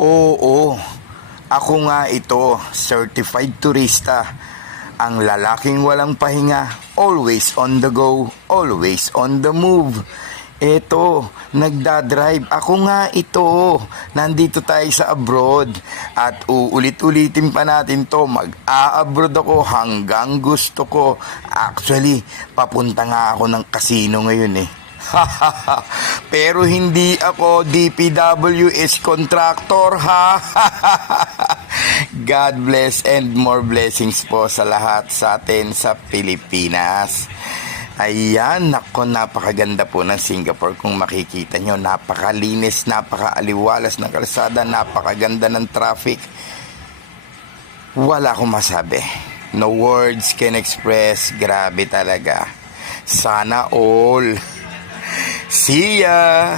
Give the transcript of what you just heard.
Oo, ako nga ito, certified turista. Ang lalaking walang pahinga, always on the go, always on the move. Eto, nagdadrive. Ako nga ito. Nandito tayo sa abroad. At uulit-ulitin pa natin to. Mag-a-abroad ako hanggang gusto ko. Actually, papunta nga ako ng casino ngayon eh. Pero hindi ako DPWH contractor ha. God bless and more blessings po sa lahat sa atin sa Pilipinas. Ayan, nako, napakaganda po ng Singapore kung makikita nyo. Napakalinis, napakaaliwalas ng kalsada, napakaganda ng traffic. Wala akong masabi. No words can express. Grabe talaga. Sana all. See ya!